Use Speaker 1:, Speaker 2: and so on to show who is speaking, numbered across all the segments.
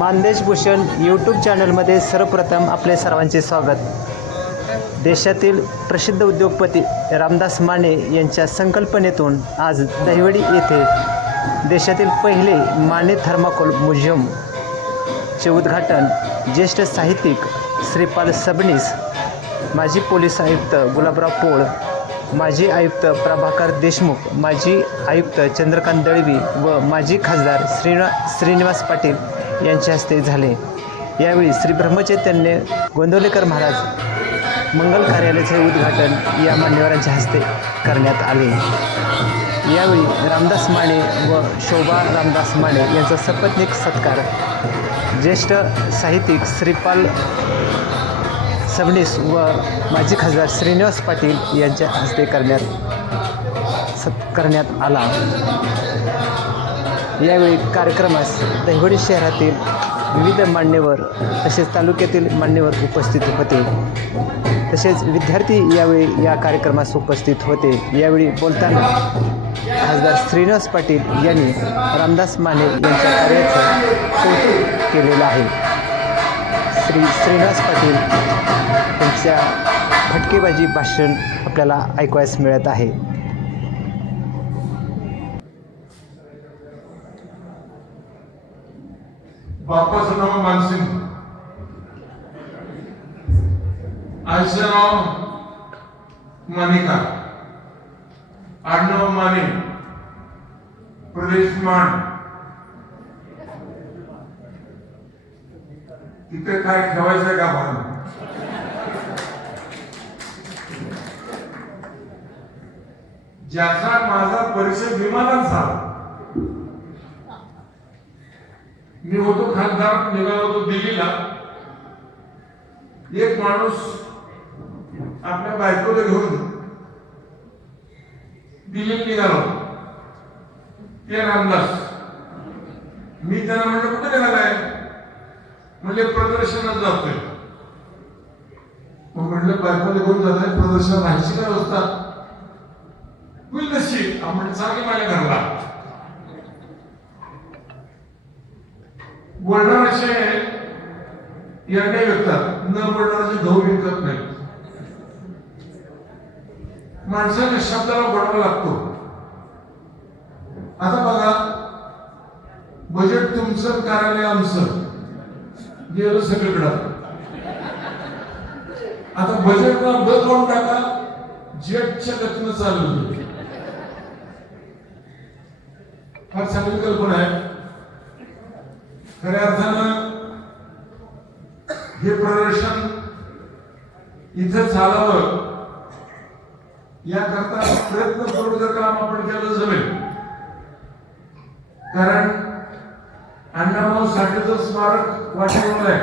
Speaker 1: Mandesh Bhushan YouTube चॅनलमध्ये सर्वप्रथम आपले सर्वांचे स्वागत. देशातील प्रसिद्ध उद्योगपती रामदास माने यांच्या संकल्पनेतून आज दहिवडी येथे देशातील पहिले माने थर्माकोल म्युझियमचे उद्घाटन ज्येष्ठ साहित्यिक श्रीपाल सबनीस माजी पोलीस आयुक्त गुलाबराव पोळ माजी आयुक्त प्रभाकर देशमुख माजी आयुक्त चंद्रकांत दळवी व माजी खासदार श्रीना श्रीनिवास पाटील यांच्या हस्ते झाले. यावेळी श्री ब्रह्मचैतन्य गोंदवलेकर महाराज मंगल कार्यालयाचे उद्घाटन या मान्यवरांच्या हस्ते करण्यात आले. यावेळी रामदास माने व शोभा रामदास माने यांचा सपत्निक सत्कार. ज्येष्ठ साहित्यिक श्रीपाल सबनीस व माजी खासदार श्रीनिवास पाटील यांच्या हस्ते करण्यात सत् करण्यात आला. यावेळी कार्यक्रमास दहिवडी शहरातील विविध मान्यवर तसेच तालुक्यातील मान्यवर उपस्थित होते. तसेच विद्यार्थी यावेळी या कार्यक्रमास उपस्थित होते. यावेळी बोलताना खासदार श्रीनिवास पाटील यांनी रामदास माने यांच्या कार्याचं कौतुक केलेलं आहे. श्री श्रीनिवास पाटील यांच्या फटकेबाजी भाषण आपल्याला ऐकवायस मिळत आहे.
Speaker 2: बापाचं नाव मानसिंग. आईचं नाव मानिका. आडनाव माने. प्रदेश मान. तिथे काय ठेवायचं का भान ज्याचा माझा परिचय विमानात झाला. मी होतो खासदार निघालो होतो दिल्लीला. एक माणूस आपल्या बायकोला घेऊन दिल्लीत निघालो ते रामदास. मी त्यांना म्हणलं कुठे निघालाय म्हणजे प्रदर्शनात जातोय. मग म्हणलं बायकोला घेऊन जाताय प्रदर्शन राहायची काय व्यवस्था? होईल तशी आपण चांगली माझ्या घरला बोलणाराचे यज्ञ विकतात न बोलणाराचे गहू विकत नाही माणसाने शब्दाला बनवा लागतो. आता बघा बजेट तुमचं कार्यालय आमचं. गेलं सगळीकडं. आता बजेटला ब कोण टाका. जेटच्या गतीनं चालू फार चांगली कल्पना आहे. खऱ्या अर्थानं हे प्रदर्शन इथं चालावं याकरता प्रयत्नपूर्वक काम आपण केलं जमेल. कारण अण्णाभाऊ साठेचं स्मारक वाटेवर आहे.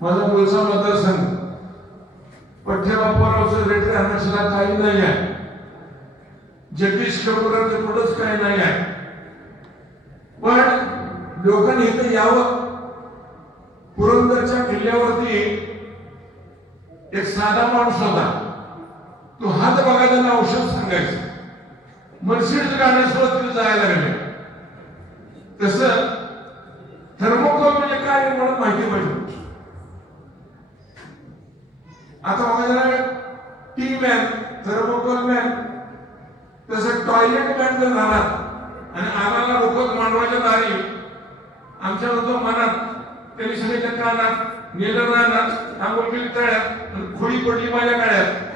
Speaker 2: माझा मुलचा मतदारसंघ. पठ्ठे बाप्पारावचं रेट राहण्याला काही नाही आहे. जगदीश कपूराचं कुठंच काही नाही आहे. पण लोकांनी इथं यावं. पुरंदरच्या किल्ल्यावरती एक साधा माणूस होता. तो हात बघायला औषध सांगायचं. मर्सिडीज गाण्यासोबत तिथे जायला लागले. तस थर्मोकोल म्हणजे काय म्हणून माहिती पाहिजे? आता बघायला टी मॅन थर्मोकोल मॅन तसं टॉयलेट मॅन जर झाला आणि आम्हाला लोक मांडवाच्या दारी आमच्या होतो मनात त्यांनी सगळ्याच्या कानात नेलं रानात आंघोळ केली तळ्यात आणि खोडी पडली माझ्या काळ्यात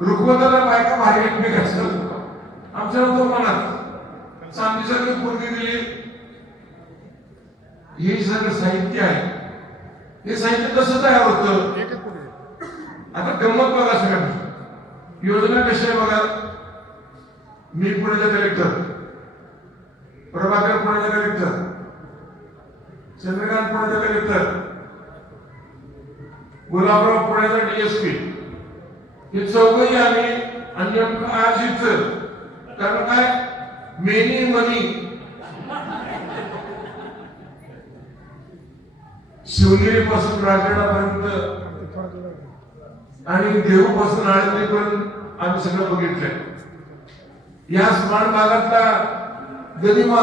Speaker 2: रुखवताला बायका भारी एकमेकाचं आमच्या होतो मनात चांदीसारखी पोरगी दिली हे सगळं साहित्य आहे. हे साहित्य कसं तयार होतं? आता गंमत बघा सगळ्यांना. योजना कशी आहे बघा? मी पुण्याचा कलेक्टर प्रभाकर पुण्याचा कलेक्टर. चंद्रकांत पुण्याचा कलेक्टर. गुलाबराव पुण्याचा डीएसपी हे चौघही आम्ही आणि नेमकं आज इथं. कारण काय? मेनी मनी. शिवनेरी पासून राजगडापर्यंत आणि देहूपासून आळंदीपर्यंत आम्ही सगळं बघितलंय. या स्मार्ट भागातला गदिमा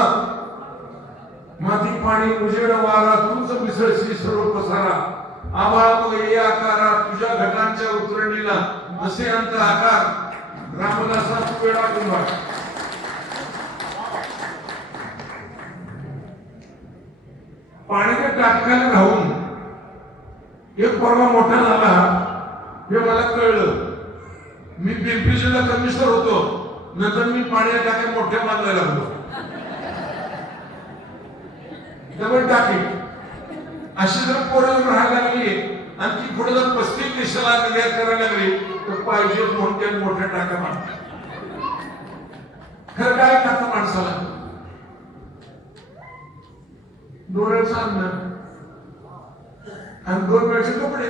Speaker 2: माती पाणी उजेड वारा तुझ मिसळशी सर्व पसारा. आभाळ या ये आकारा तुझ्या घटांच्या उतरणीला असे अंत आकार रामदासा तू वेळा किंवा पाण्याच्या टाटकाला राहून एक परवा मोठा झाला. हे मला कळलं. मी पिंपरीला कमिशनर होतो. नंतर मी पाण्याच्या टाक्या मोठ्या बांधायला लागलो. डबल टाकी. अशी जर पोरं राहायला लागली आणि ती पुढे जर पस्तीस देशाला निर्यात करायला लागली तर पाहिजे मोठ्या मोठ्या टाका बांध खरं काय टाकतं माणसाला? डोळ्याचं अन्न आणि दोन वेळचे कपडे.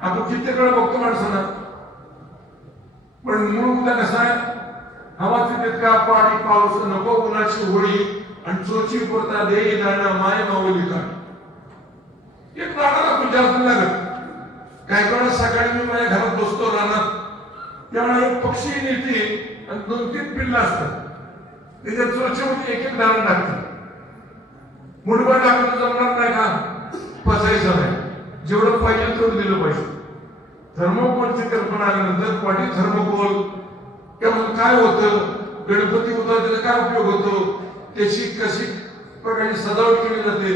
Speaker 2: आपण कित्येक बघतो माणसाला. पण मूळ मुद्दा कसा आहे? हवा तिथे का पाणी पाऊस नको उन्हाची होळी आणि चोची पुरता देई जाणं माय माऊली का एक राणाला पूजा असं लागत काही वेळा सकाळी मी माझ्या घरात बसतो रानात. त्यावेळेला एक पक्षी निघते आणि दोन तीन पिल्ल असतात. त्याच्या चोचीमध्ये म्हणजे एक एक दाणा टाकतात मुठभर टाकलं जमणार नाही का? फसायचं नाही. जेवढं पाहिजे तेवढं दिलं पाहिजे. थर्मोकोलची कल्पना आल्यानंतर पाठी थर्मोकोल त्यामुळे काय होतं? गणपती होता त्याचा काय उपयोग होतो? त्याची कशी प्रकारची सजावट केली जाते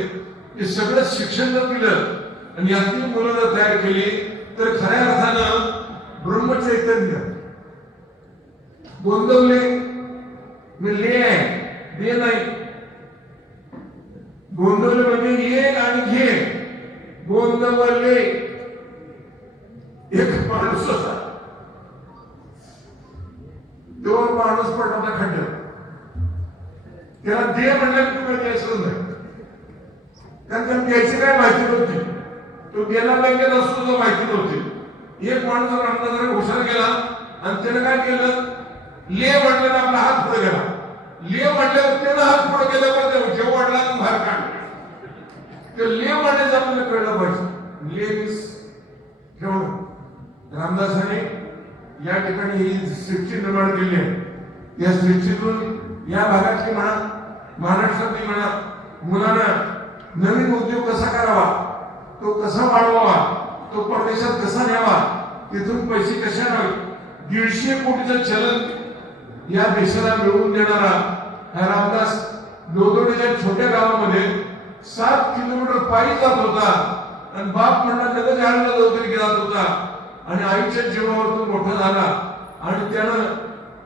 Speaker 2: हे सगळं शिक्षण जर दिलं आणि यातली मुलं जर तयार केली तर खऱ्या अर्थानं ब्रह्मचैतन्य. गोंदवले मी ले आहे दे नाही. गोंदवले म्हणजे ये आणि घे. गोंदवले. एक माणूस होता तो माणूस पडला खड्ड्यात त्याला दे म्हणलं की तुला द्यायचं नाही कारण त्याची द्यायची काय माहिती नव्हती. तो गेला बँकेत असतो तो माहिती नव्हती. एक माणूस रामदा जरा हुशार गेला आणि त्यानं काय केलं? ले म्हटलं आपला हात पुढे गेला. ले म्हटल्यावर त्यानं हात पुढे गेल्यावर जेव्हा वाढला बाहेर काढला. ते ले म्हणायचं आपल्याला कळलं पाहिजे. ले मीस ठेवणं. रामदासाने या ठिकाणी ही सृष्टी निर्माण केली आहे. या सृष्टीतून या भागातली म्हणा महाराष्ट्रातली म्हणा मुलांना नवीन उद्योग कसा करावा? तो कसा वाढवावा? तो परदेशात कसा न्यावा? तिथून पैसे कशा न्यावे दीडशे कोटीचं चलन या देशाला मिळवून देणारा हा रामदास लोदोडीच्या छोट्या गावामध्ये सात किलोमीटर पायी जात होता. आणि बाप म्हणला लगेच आळला लवकर जात होता. आणि आईच्या जीवावर तो मोठा झाला. आणि त्यानं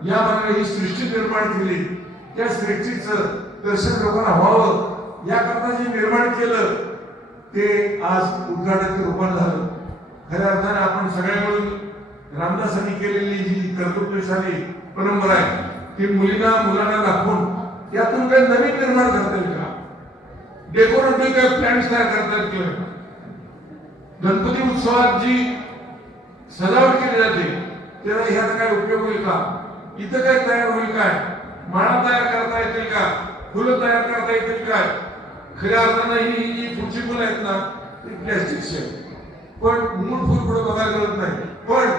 Speaker 2: या भागाला ही सृष्टी निर्माण केली. त्या सृष्टीचं दर्शन लोकांना व्हावं. याकरता जे निर्माण केलं ते आज उद्घाटन रूपात झालं. खऱ्या अर्थाने आपण सगळ्या मिळून रामदासांनी केलेली जी कर्तृत्वशाली परंपरा आहे ती मुलींना मुलांना दाखवून यातून काही नवीन निर्माण करता येईल का? डेकोरेटिव्ह काही प्लॅन्स तयार करता येतील गणपती उत्सवात जी सजावट केली जाते त्याला ह्याचा काय उपयोग होईल का? इथं काय तयार होईल काय? माळा तयार करता येतील का? फुलं तयार करता येतील काय खऱ्या अर्थानं ही जी पुढची फुलं आहेत ना ती प्लॅस्टिकची आहेत. पण मूळ फुल पुढे बघायला गरज नाही. पण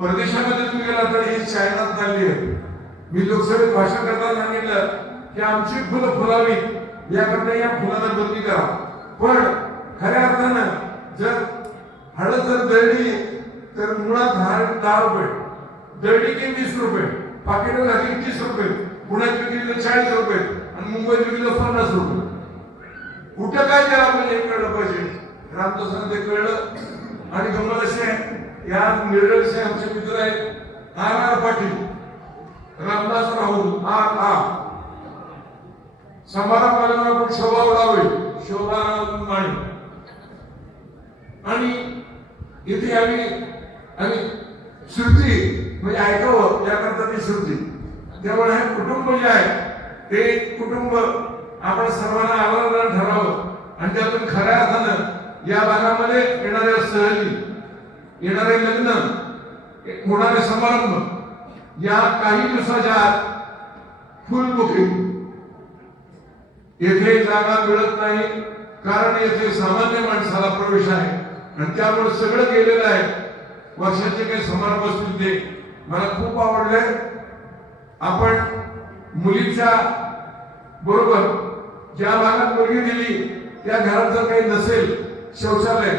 Speaker 2: परदेशामध्ये तुम्ही गेला तर ही चायनात चालली आहे. मी लोकसभेत भाषण करताना सांगितलं की आमची फुलं फुलावी याकरता या फुलाला बंदी करा. पण खऱ्या अर्थानं जर हळद जर दळली तर मुळात हळद दहा रुपये दळली की वीस रुपये. पाकिट घातली तीस रुपये. पुण्यात विक्रीला चाळीस रुपये. आणि मुंबईत विक्रीला पन्नास रुपये. कुठं काय त्याला आपण हे कळलं पाहिजे रामदासांना ते कळलं. आणि गंमत असे आहे या निर्णय आमचे मित्र आहेत. R R Patil. Ramdas Rahul. R R समारंभाला आपण शोभा उडावे शोभा माळी आणि इथे आम्ही आणि श्रुती म्हणजे ऐकावं हो, याकरता ती सुद्धी त्यामुळे हे कुटुंब जे आहे ते कुटुंब आपण सर्वांना आवर्जन ठरावं आणि त्यातून खऱ्या अर्थानं या भागामध्ये येणाऱ्या सहली येणारे लग्न होणारे समारंभ या काही दिवसाच्या आत फुल बुकिंग येथे जागा मिळत नाही कारण येथे सामान्य माणसाला प्रवेश आहे. आणि त्यामुळे सगळं गेलेलं आहे. वर्षाचे काही समारंभ असतील ते मला खूप आवडले आपण मुलीच्या बरोबर ज्या भागात मुलगी दिली त्या घरात जर काही नसेल शौचालय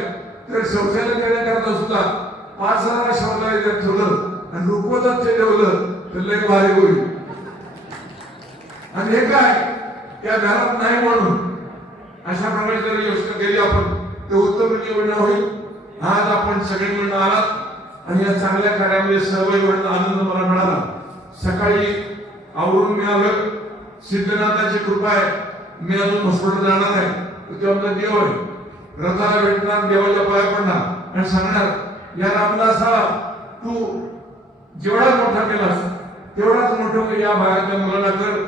Speaker 2: तर शौचालय देण्याकरता सुद्धा पाच हजार शौचालय जर ठेवलं आणि रुकवतच ते ठेवलं तर लय भारी होईल. आणि हे काय? त्या घरात नाही म्हणून अशा प्रकारे जर योजना केली आपण तर उत्तम योजना होईल. आज आपण सगळे मिळून आलात. आणि या चांगल्या कार्यामध्ये सहभागी होण्याचा आनंद मला मिळाला. सकाळी आवरून मी आलो सिद्धनाथाची कृपा आहे. मी अजून हॉस्पिटल जाणार आहे तर तो आमचा देव आहे. रथाला भेटणार देवाच्या पाया पडणार. आणि सांगणार या रामदासा तू जेवढा मोठा केलास तेवढाच मोठं म्हणजे या भागातल्या मुलाला कर.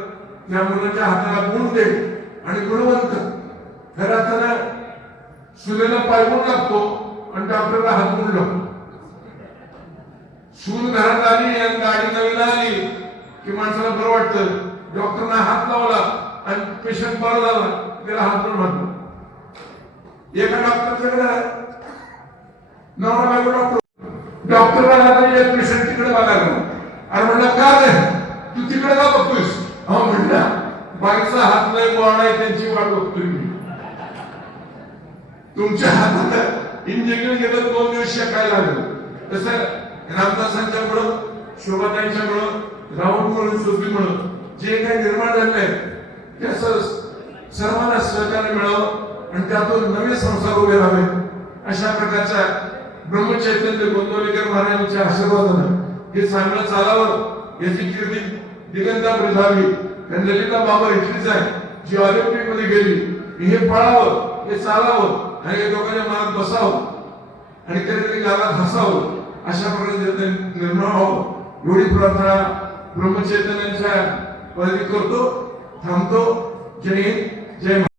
Speaker 2: त्या मुलाच्या हाताला गुण दे आणि गुणवंत. खरं तर सुनेला पायगुण लागतो आणि डॉक्टरला हात गुण लागतो सून घरात आली आणि गाडी नवीन आली की माणसाला बरं वाटतं. डॉक्टरना हात लावला आणि पेशंट बरा झाला. त्याला हात पण म्हणतो एका डॉक्टरच्याकडे नवरा बायको डॉक्टर. डॉक्टर बघायला एक पेशंट तिकडे बघायला आणि म्हणलं का रे? तू तिकडे का बघतोयस? हा म्हणला बाईचा हात नाही बोळा त्यांची वाट बघतोय मी. तुमच्या हातात इंजेक्शन घेतलं दोन दिवस शिकायला लागलं. तसं रामदासांच्या मुळे शोभाताईंच्या मुळे राहुल म्हणून सोपी म्हणून जे काही निर्माण झाले त्याच सर्वांना सहकार्य मिळावं आणि त्यातून नवे संसार उभे राहावे अशा प्रकारच्या ब्रह्मचैतन्य गोंदवलेकर महाराजांच्या आशीर्वादानं हे चांगलं चालावं याची कीर्ती दिगंता प्रधावी आणि ललिता बाबा इथलीच आहे जी ऑलिम्पिकमध्ये गेली. हे पळावं हे चालावं आणि लोकांच्या मनात बसावं आणि कधीतरी गावात हसावं. अशा प्रकारे निर्माण व्हावं एवढी प्रार्थना ब्रह्मचैतन्यांच्या पदवी करतो थांबतो. जय हिंद जय